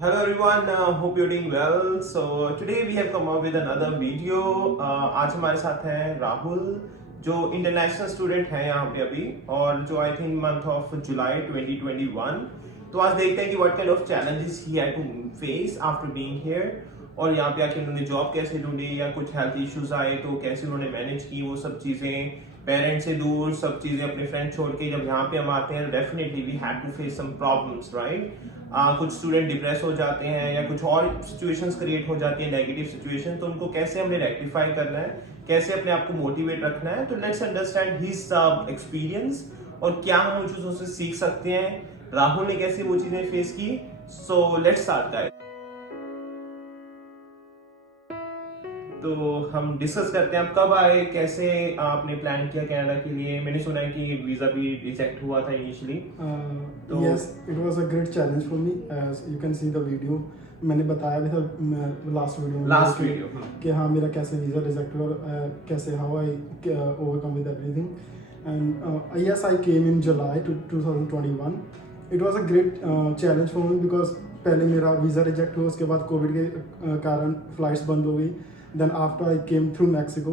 Hello everyone, hope you're doing well. So today we have come up with another video. आज हमारे साथ हैं राहुल जो इंटरनेशनल स्टूडेंट हैं यहाँ पे अभी और जो I think month of July 2021. तो आज देखते हैं कि what kind of challenges he had to face after being here और यहाँ पे आके उन्होंने जॉब कैसे ढूंढी या कुछ हेल्थ इश्यूज आए तो कैसे उन्होंने मैनेज की वो सब चीजें, पेरेंट्स से दूर सब चीजें अपने फ्रेंड छोड़ के जब यहाँ पे हम आते हैं definitely we had to face some problems right. कुछ स्टूडेंट डिप्रेस हो जाते हैं या कुछ और सिचुएशंस क्रिएट हो जाती है नेगेटिव सिचुएशन, तो उनको कैसे हमें रेक्टिफाई करना है, कैसे अपने आप को मोटिवेट रखना है. तो लेट्स अंडरस्टैंड हिज एक्सपीरियंस और क्या हम उन चीजों से सीख सकते हैं, राहुल ने कैसे वो चीजें फेस की. So let's start guys. तो हम डिस्कस करते हैं आप कब आए, कैसे आपने प्लान किया कनाडा के लिए. मैंने सुना है कि वीजा भी रिजेक्ट हुआ था initially. Yes, it was a great challenge for me. As you can see the video, मैंने बताया भी था लास्ट वीडियो कि हाँ मेरा कैसे वीज़ा रिजेक्ट हुआ और कैसे how I overcome with everything. And yes, I came in July 2021. It was a great challenge for me because पहले मेरा वीज़ा रिजेक्ट हुआ, उसके बाद कोविड के कारण फ्लाइट्स बंद हो गई. Then after I came through Mexico,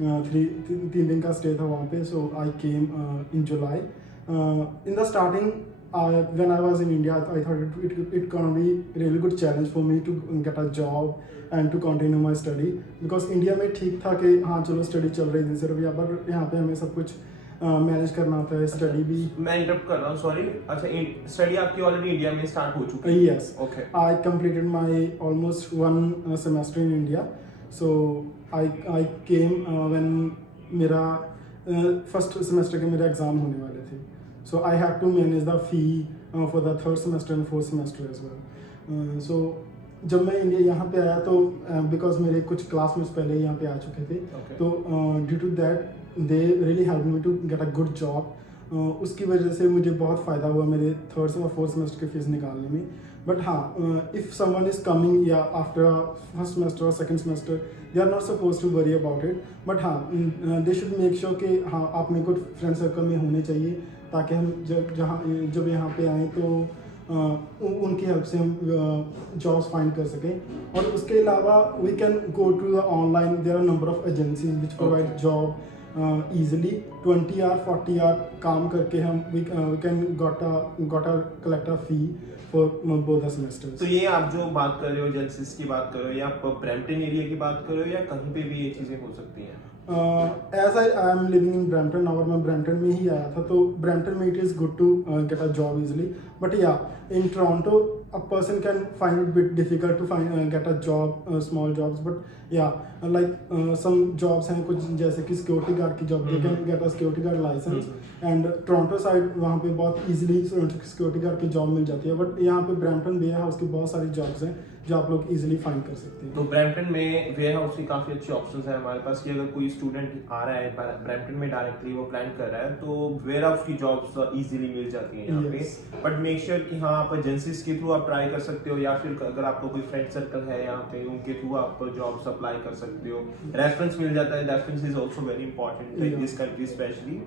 3 दिन का स्टे था वहाँ पे. सो आई केम इन जुलाई. In the starting, when I was in India, I thought it gonna be really good challenge for me to get a job and to continue my study because India में ठीक था कि हाँ चलो स्टडी चल रही थी सिर्फ, यहाँ पर यहाँ पे हमें सब कुछ मैनेज करना होता है. स्टडी भी मैं इंटरप्ट कर रहा हूँ, सॉरी. अच्छा, स्टडी आपकी ऑलरेडी इंडिया में स्टार्ट हो चुकी है? Yes. Okay. I completed my almost 1 semester in India. So I came when मेरा फर्स्ट सेमेस्टर के मेरे एग्ज़ाम होने वाले थे. So I had to manage the fee for the 3rd semester and 4th semester as well. So जब मैं India यहाँ पे आया तो बिकॉज मेरे कुछ क्लासमेट्स पहले यहाँ पे आ चुके थे. Okay. तो due to that they really help me to get a good job. उसकी वजह से मुझे बहुत फ़ायदा हुआ मेरे 3rd और 4th सेमेस्टर की फीस निकालने में. बट हाँ, इफ़ समवन इज़ कमिंग या आफ्टर फर्स्ट सेमेस्टर और second semester, they are not suppose to worry about it. But हाँ, दे शुड मेक श्योर कि हाँ आप में गुड फ्रेंड सर्कल में होने चाहिए ताकि हम जब यहाँ पे आएँ तो उनकी हेल्प से हम जॉब्स फाइंड कर सकें. और उसके अलावा we can go to the online, there are number of agencies which provide job easily. 20 or 40 hour काम करके हम we can got a collect a fee for both the semesters. तो ये आप जो बात कर रहे हो एजेंसीज की बात कर रहे हो या आप ब्रैम्पटन एरिया की बात कर रहे हो या कहीं पे भी ये चीजें हो सकती हैं? As I am living in Brampton now, और मैं ब्रैम्पटन में ही आया था तो ब्रैम्पटन में it is good to get a job easily. But yeah, in Toronto a person can find it a bit difficult to find get a job, small jobs. But yeah, like some jobs हैं कुछ जैसे कि security guard की job, they can get a security guard license. And Toronto side वहाँ पे बहुत easily security guard की job मिल जाती है. बट यहाँ पे ब्रैम्पटन वेयर हाउस की बहुत सारी जॉब्स हैं जो आप लोग इजीली फाइंड कर सकते हैं. तो ब्रैम्पटन में वेयर हाउस की काफी अच्छी ऑप्शंस है हमारे पास कि अगर कोई स्टूडेंट आ रहा है ब्रैम्पटन में डायरेक्टली वो प्लान कर रहा है तो वेयर हाउस की जॉब्स इजीली मिल जाती हैं यहाँ पे. बट मेक श्योर कि हाँ आप एजेंसीज के थ्रू आप ट्राई कर सकते हो या फिर अगर आपको कोई फ्रेंड सर्कल है यहाँ पे उनके थ्रू आप जॉब्स अप्लाई कर सकते हो. रेफरेंस मिल जाता है, reference is also very important in this country specially.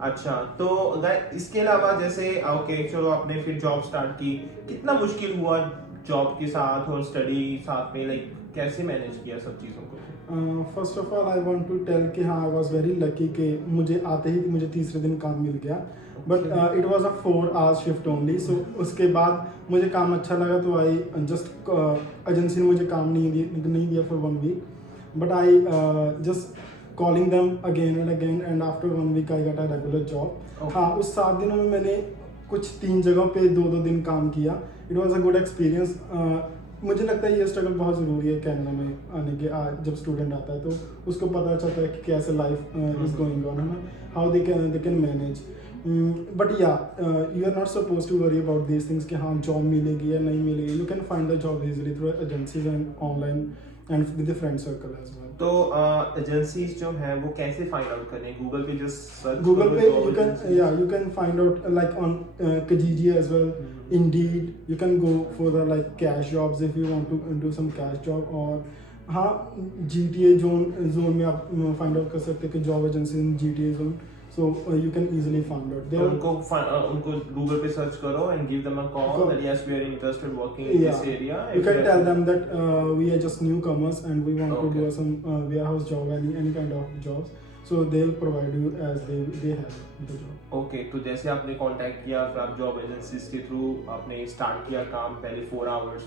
अच्छा, तो इसके अलावा जैसे ओके चलो आपने फिर जॉब स्टार्ट की, कितना मुश्किल हुआ जॉब के साथ और स्टडी साथ में, लाइक कैसे मैनेज किया सब चीज़ों को? First of all I want to tell कि हाँ आई वाज वेरी लकी कि मुझे आते ही मुझे तीसरे दिन काम मिल गया. But it was a 4 hours shift only. So उसके बाद मुझे काम अच्छा लगा तो आई जस्ट एजेंसी ने मुझे काम नहीं दिया for 1 week. But I just calling them again and again and after 1 week I got a regular job. हाँ, उस 7 दिनों में मैंने कुछ 3 जगहों पे 2-2 दिन काम किया. It was a good experience. मुझे लगता है ये स्ट्रगल बहुत ज़रूरी है कनाडा में आने के. जब स्टूडेंट आता है तो उसको पता चलता है कि कैसे लाइफ इज गोइंग ऑन, है ना, how they can manage. But yeah you are not suppose to worry about these things कि हाँ जॉब मिलेगी या नहीं मिलेगी. You can find the job easily through agencies and online and with the friend circle as well. तो agencies जो हैं वो कैसे फाइंड आउट करें? गूगल पे जस्ट सर्च, गूगल पे you can find out like on Kijiji as well. Indeed, you can go for the like cash jobs if you want to do some cash job. और हाँ GTA zone में आप find out कर सकते हैं कि job agency in GTA zone. so you can easily find out. तो उनको गूगल पे सर्च करो and give them a call that yes we are interested working in this area. You can tell them that we are just newcomers and we want to do some warehouse job, any kind of jobs. So they'll provide you as they have the job. Okay तो जैसे आपने contact किया फिर आप job agencies के through आपने start किया काम, पहले 4 आवर्स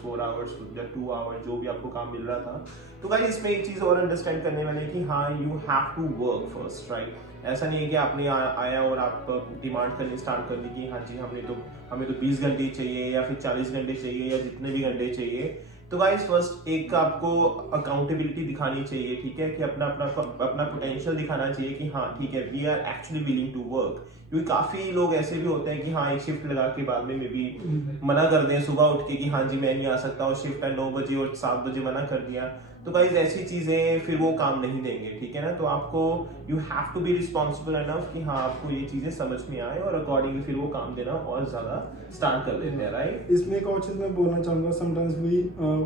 या 2 आवर्स जो भी आपको काम मिल रहा था। तो गाइस इसमें एक चीज़ और अंडरस्टैंड करने वाले कि हाँ you have to work first, right. ऐसा नहीं है कि आपने आया और आप डिमांड करनी स्टार्ट कर दी कि हाँ जी हमें तो 20 घंटे चाहिए या फिर 40 घंटे चाहिए या जितने भी घंटे चाहिए। तो गाइस फर्स्ट एक आपको अकाउंटेबिलिटी दिखानी चाहिए, ठीक है, कि अपना पोटेंशियल दिखाना चाहिए कि हाँ ठीक है we are actually willing to work. क्योंकि काफी लोग ऐसे भी होते हैं कि हाँ एक शिफ्ट लगा के बाद में भी मना कर दें सुबह उठ के कि हाँ जी मैं नहीं आ सकता, और शिफ्ट है 9 बजे और 7 बजे मना कर दिया। तो गाइस ऐसी चीजें फिर वो काम नहीं देंगे, ठीक है ना। तो आपको you have to be responsible enough कि हाँ आपको ये चीजें समझ में आए और अकॉर्डिंगली फिर वो काम देना और ज्यादा स्टार्ट कर देते हैं, राइट। इसमें एक और चीज मैं बोलना चाहूंगा, समटाइम्स वी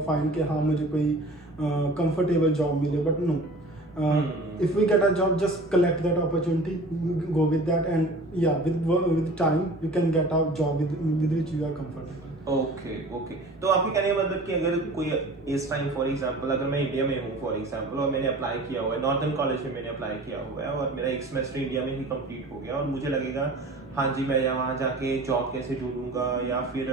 फाइंड कि हाँ मुझे कोई कंफर्टेबल जॉब मिले, but no, if we get a job, just collect that opportunity, go with that, and yeah, with time you can get a job with which you are comfortable. Okay तो आपके कहने का मतलब कि अगर कोई इस टाइम फॉर एग्जांपल अगर मैं इंडिया में हूँ फॉर एग्जांपल और मैंने अप्लाई किया हुआ है नॉर्दर्न कॉलेज में, मैंने अप्लाई किया हुआ है और मेरा एक सेमेस्टर इंडिया में ही कंप्लीट हो गया और मुझे लगेगा हाँ जी मैं वहाँ जाके जॉब कैसे ढूंढूंगा या फिर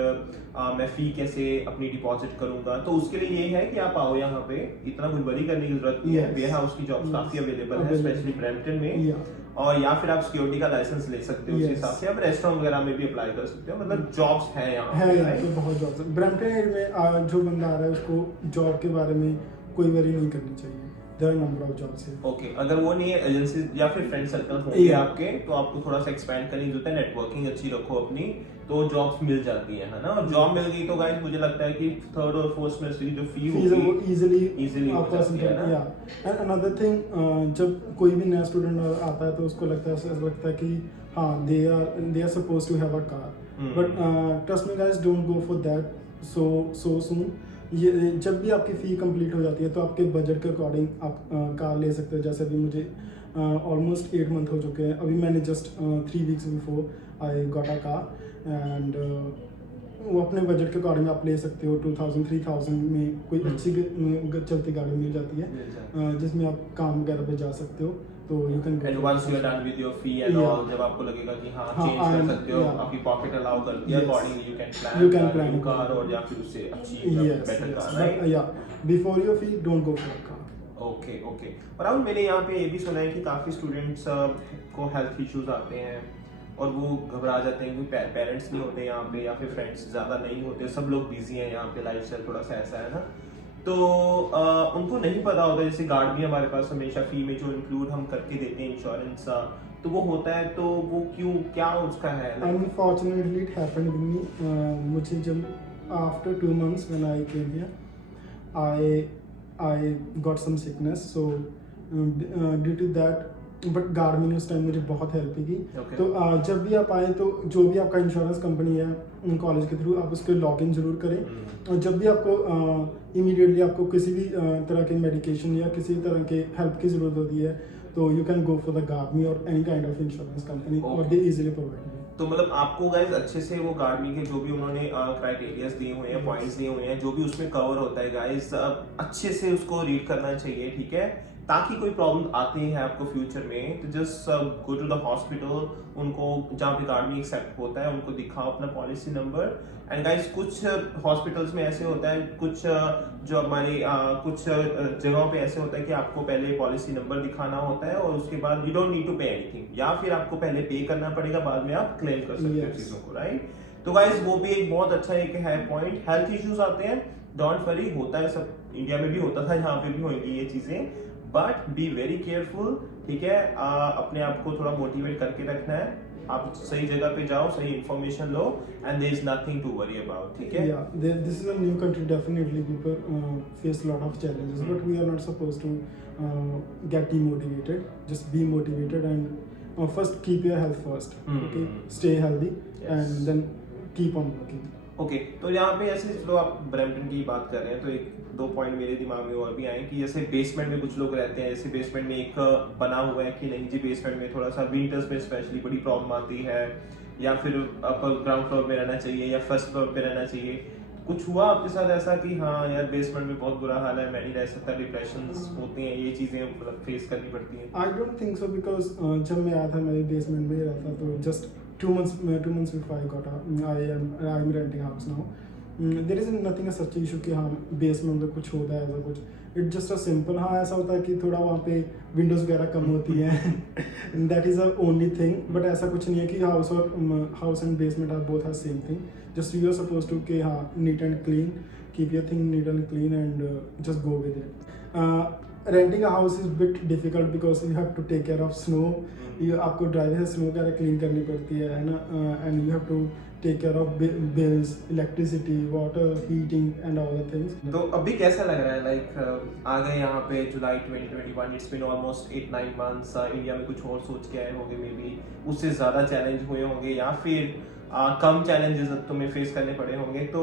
मैं फी कैसे अपनी डिपॉजिट करूंगा। तो उसके लिए ये है कि आप आओ यहाँ पे, इतना कुछ बड़ी करने की जरूरत नहीं है। वेयर हाउस की जॉब्स काफी अवेलेबल है स्पेशली ब्रैम्पटन में, और या फिर आप सिक्योरिटी का लाइसेंस ले सकते हो उस हिसाब से, आप रेस्टोरेंट वगैरह में भी अप्लाई कर सकते हो। मतलब जॉब्स है यहाँ पे बहुत जॉब्स है ब्रैम्पटन एरिया में। जो बंदा आ रहा है उसको जॉब के बारे में कोई वरी नहीं करनी चाहिए, there are number of jobs है। ओके अगर वो नहीं है एजेंसी या फिर फ्रेंड सर्कल होंगे आपके, तो आपको थोड़ा सा एक्सपैंड करने की जरूरत है, नेटवर्किंग अच्छी रखो अपनी, तो जॉब्स मिल जाती है ना। और जॉब मिल गई तो गाइस मुझे लगता है कि थर्ड और फोर्थ सेमेस्टर की जो फी होगी वो इजीली हो जाती है ना। एंड अनदर थिंग, जब कोई भी नया स्टूडेंट आता है तो उसको लगता है कि हाँ they are supposed to have a car, but trust me guys, don't go for that so soon. ये जब भी आपकी फ़ी कंप्लीट हो जाती है तो आपके बजट के अकॉर्डिंग आप कार ले सकते हो। जैसे अभी मुझे ऑलमोस्ट 8 मंथ हो चुके हैं, अभी मैंने just 3 weeks before I got a car, and वो अपने बजट के अकॉर्डिंग आप ले सकते हो। 2000-3000 में कोई अच्छी चलती गाड़ी मिल जाती है जिसमें आप काम वगैरह पे जा सकते हो। तो you can and once you are done with your fee and all, जब आपको लगेगा कि हाँ चेंज कर सकते हो, आपकी पॉकेट अलाउ करती है, accordingly you can plan car और या फिर उससे अच्छी बेटर कार, राइट। या before your fee don't go for car. Okay और अब मैंने यहाँ पे ये भी सुना है कि काफी स्टूडेंट्स को हेल्थ इश्यूज आते हैं और वो घबरा जाते हैं क्योंकि पेरेंट्स नहीं होते यहाँ पे या फिर फ्रेंड्स ज्यादा नहीं होते, सब लोग बिजी हैं यहाँ पे, लाइफस्टाइल थोड़ा सा ऐसा है ना। तो उनको नहीं पता होता, जैसे गार्ड भी हमारे पास हमेशा फी में जो इंक्लूड हम करके देते हैं इंश्योरेंस, तो वो होता है, तो वो क्यों क्या उसका है? Unfortunately it happened with me. मुझे जब after 2 months when I came here I got some sickness, so due to that, but guard ने उस टाइम मुझे बहुत हेल्प की। तो जब भी आप आए तो जो भी आपका इंश्योरेंस कंपनी है कॉलेज के थ्रू, आप उसके लॉगिन जरूर करें। और जब भी आपको इमीडिएटली आपको किसी भी तरह के मेडिकेशन या किसी तरह के हेल्प की जरूरत होती है तो you can go for the GuardMe और any kind of insurance company, और दे इजीली प्रोवाइड। तो मतलब आपको गाइस अच्छे से वो गार्डमी के जो भी उन्होंने क्राइटेरियाज दिए हुए हैं, पॉइंट्स दिए हुए हैं, जो भी उसमें कवर होता है गाइस, अच्छे से उसको रीड करना चाहिए, ठीक है, ताकि कोई प्रॉब्लम आती है आपको फ्यूचर में तो just go to the hospital, उनको जहाँ पे गार्डमी एक्सेप्ट होता है उनको दिखाओ अपना पॉलिसी नंबर। एंड गाइस कुछ हॉस्पिटल्स में ऐसे होता है, कुछ जो हमारे कुछ जगहों पे ऐसे होता है कि आपको पहले पॉलिसी नंबर दिखाना होता है और उसके बाद you don't need to pay anything, या फिर आपको पहले पे करना पड़ेगा, बाद में आप क्लेम कर सकते हो चीजों को, राइट। तो गाइस वो भी एक बहुत अच्छा एक है पॉइंट। हेल्थ इश्यूज आते हैं, डोंट वरी, होता है, सब इंडिया में भी होता था, यहाँ पे भी होंगी ये चीजें, बट बी वेरी केयरफुल, ठीक है। अपने आप को थोड़ा मोटिवेट करके रखना है, आप सही जगह पे जाओ, सही इंफॉर्मेशन लो, and there is nothing to worry about, ठीक है। या this is a new country, definitely people face lot of challenges, but we are not supposed to get demotivated, just be motivated and first keep your health first, okay, stay healthy and then keep on working. Okay तो यहाँ पे ऐसे चलो आप Brampton की बात कर रहे हैं तो एक दो पॉइंट मेरे दिमाग में और भी आए कि जैसे बेसमेंट में कुछ लोग रहते हैं, जैसे बेसमेंट में एक बना हुआ है कि नहीं जी बेसमेंट में थोड़ा सा विंटर्स में स्पेशली बड़ी प्रॉब्लम आती है, या फिर अपर ग्राउंड फ्लोर पे रहना चाहिए या फर्स्ट फ्लोर पे रहना चाहिए। कुछ हुआ आपके साथ ऐसा कि हाँ यार बेसमेंट में बहुत बुरा हाल है, मैं नहीं रह सकता, डिप्रेशंस होते हैं, ये चीजें मतलब फेस करनी पड़ती हैं? I don't think so because जब मैं आया था मैं बेसमेंट में ही रहता, तो just 2 months before I got I'm renting house now. There is nothing a such issue कि हाँ बेसमेंट में कुछ होता है ऐसा कुछ, इट जस्ट अ सिंपल, हाँ ऐसा होता है कि थोड़ा वहाँ पे विंडोज वगैरह कम होती हैं that is a only thing, but ऐसा कुछ नहीं है कि house and basement are both are same thing, just you are suppose to कि हाँ neat and clean, keep your thing neat and clean and just go with it. Renting a house is bit difficult because you have to take care of snow, आपको driver से snow वगैरह clean करनी पड़ती है ना, and you have to take care of bills, electricity, water, heating and all the things. तो अभी कैसा लग रहा है लाइक आ गए यहाँ पे जुलाई 2021, it's been almost 8-9 months, India में कुछ और सोच के आए होंगे, मे बी उससे ज़्यादा चैलेंज हुए होंगे या फिर कम चैलेंजेस तुम्हें फेस करने पड़े होंगे, तो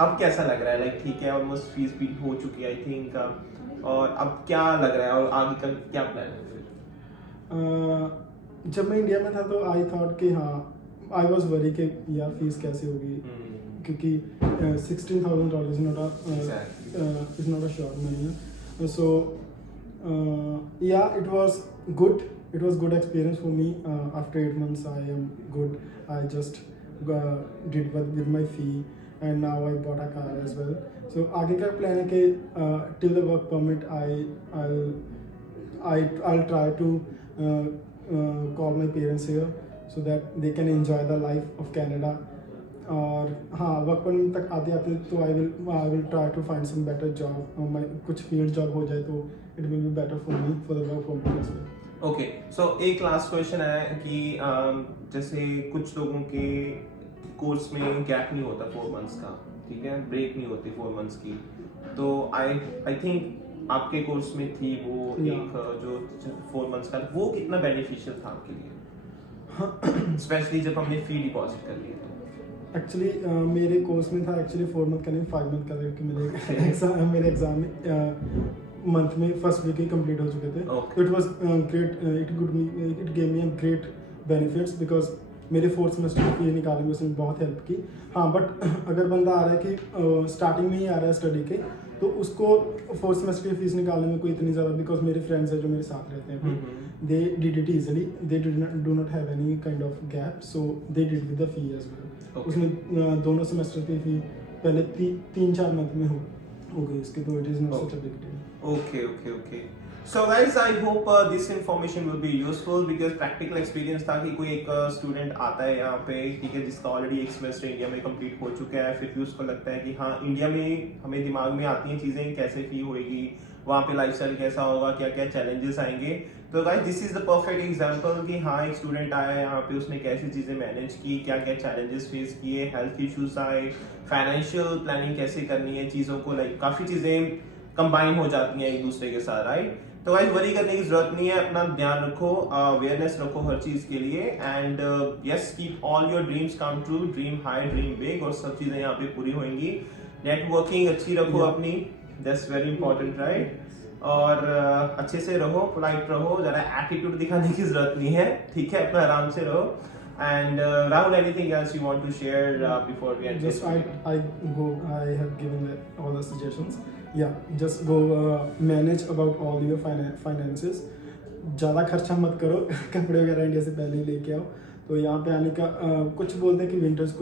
अब कैसा लग रहा है? लाइक ठीक है ऑलमोस्ट फीस भी हो चुकी है आई थिंक, और अब क्या लग रहा है और आगे का क्या प्लान है फिर? जब मैं इंडिया में था तो आई थॉट कि हाँ आई वॉज वरी कि यार फीस कैसे होगी, क्योंकि $16,000 is not a short money. So yeah, it was good experience for me. After 8 months I am good. I just did with my fee and now I bought a car as well. So आगे का plan है कि till the work permit I'll try to call my parents here so that they can enjoy the life of Canada. और हाँ work permit तक आते आते तो I will try to find some better job, कुछ field job हो जाए तो it will be better for me for the work permit as well. Okay so एक लास्ट क्वेश्चन है कि जैसे कुछ लोगों के कोर्स में गैप नहीं होता 4 मंथ्स का, ठीक है, ब्रेक नहीं होती 4 मंथ्स की, तो आई थिंक आपके कोर्स में थी वो एक जो 4 मंथ्स का, वो कितना बेनिफिशियल था आपके लिए, स्पेशली जब हमने फी डिपॉजिट कर लिया? एक्चुअली मेरे कोर्स में था एक्चुअली 4 मंथ का नहीं 5 मंथ का, क्योंकि मेरे एग्जाम में मंथ में फर्स्ट वीक ही कंप्लीट हो चुके थे। It was great, it gave me great benefits because मेरे 4th सेमेस्टर की फी निकालने में उसने बहुत हेल्प की। हाँ बट अगर बंदा आ रहा है कि स्टार्टिंग में ही आ रहा है स्टडी के, तो उसको 4th सेमेस्टर की फीस निकालने में कोई इतनी ज़्यादा, बिकॉज मेरे फ्रेंड्स हैं जो मेरे साथ रहते हैं, they did it easily, they do not have any kind of gap, so they did with the fee as well. उसने दोनों सेमेस्टर की फी पहले 3-4 मंथ में हो गई इसके, तो it is not such a big deal. Okay so guys I hope this information will be useful because practical experience था कि कोई एक स्टूडेंट आता है यहाँ पे, ठीक है, जिसका ऑलरेडी एक सेमेस्टर इंडिया में कंप्लीट हो चुका है, फिर भी उसको लगता है कि हाँ इंडिया में हमें दिमाग में आती हैं चीज़ें, कैसे फी होएगी, वहाँ पे लाइफस्टाइल कैसा होगा, क्या क्या चैलेंजेस आएंगे। तो guys this is the perfect example कि हाँ एक स्टूडेंट आया यहाँ पे, उसने कैसी चीज़ें मैनेज की, क्या क्या चैलेंजेस फेस किए, हेल्थ इश्यूज आए, फाइनेंशियल प्लानिंग कैसे करनी है चीज़ों को, लाइक काफ़ी चीज़ें कंबाइन हो जाती हैं एक दूसरे के साथ, राइट। तो गाइस वरी करने की जरूरत नहीं है, अपना ध्यान रखो, अवेयरनेस रखो हर चीज के लिए, and yes keep all your dreams come true, dream high dream big, और सब चीजें यहाँ पे पूरी होंगी। नेटवर्किंग अच्छी रखो अपनी, दैट्स वेरी इंपॉर्टेंट, राइट। और अच्छे से रहो, पोलाइट रहो, जरा एटीट्यूड दिखाने की जरूरत नहीं है, ठीक है, अपना आराम से रहो। And Rahul, anything else you want to share before we end? Just I have given all the suggestions. Yeah, just go manage about all your finances. ज़्यादा खर्चा मत करो कपड़े वगैरह इंडिया से पहले ही लेके आओ। तो यहाँ पे आने का कुछ बोलते हैं कि विंटर्स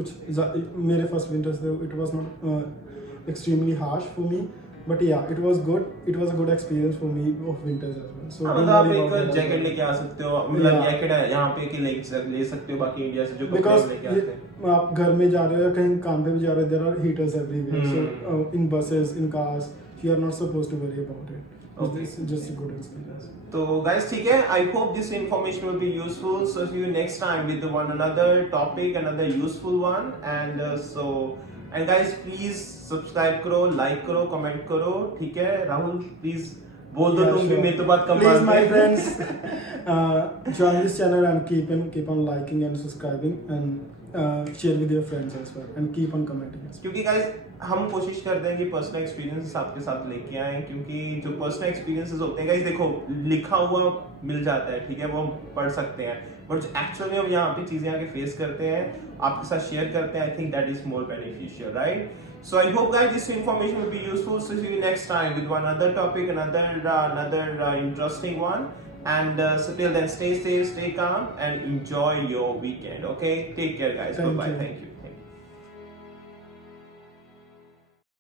मेरे फर्स्ट विंटर्स थे, it was not extremely harsh for me, but yeah it was a good experience for me of winters as well. So मतलब आप एक जैकेट लेके आ सकते हो, मतलब जैकेट है यहाँ पे कि ले सकते हो, बाकी इंडिया से जो कपड़े लेके आते हैं, आप घर में जा रहे हो या कहीं काम पे भी जा रहे हो, there are heaters everywhere, so in buses, in cars, you are not supposed to worry about it. This is just a good experience. तो guys ठीक है, I hope this information will be useful. So see you next time with one another topic, another useful one, and guys please subscribe करो, like करो, comment करो, ठीक है। Rahul please बोल दो तुम भी, मैं तो बात कम Please my friends join this channel and keep on liking and subscribing, and share with your friends as well and keep on commenting as well. क्योंकि गाइस हम कोशिश करते हैं कि पर्सनल एक्सपीरियंसेस आपके साथ लेके आए, क्योंकि जो पर्सनल एक्सपीरियंसेस होते हैं गाइस, देखो लिखा हुआ मिल जाता है, ठीक है, वो हम पढ़ सकते हैं, बट जो एक्चुअल में हम यहाँ पे चीजें आके फेस करते हैं, आपके साथ शेयर करते हैं, I think that is more beneficial, right? So I hope guys this information will be useful. So see you next time with one other topic, another interesting one. And so till then, stay safe, stay calm, and enjoy your weekend. Okay, take care, guys. Bye bye. Thank you.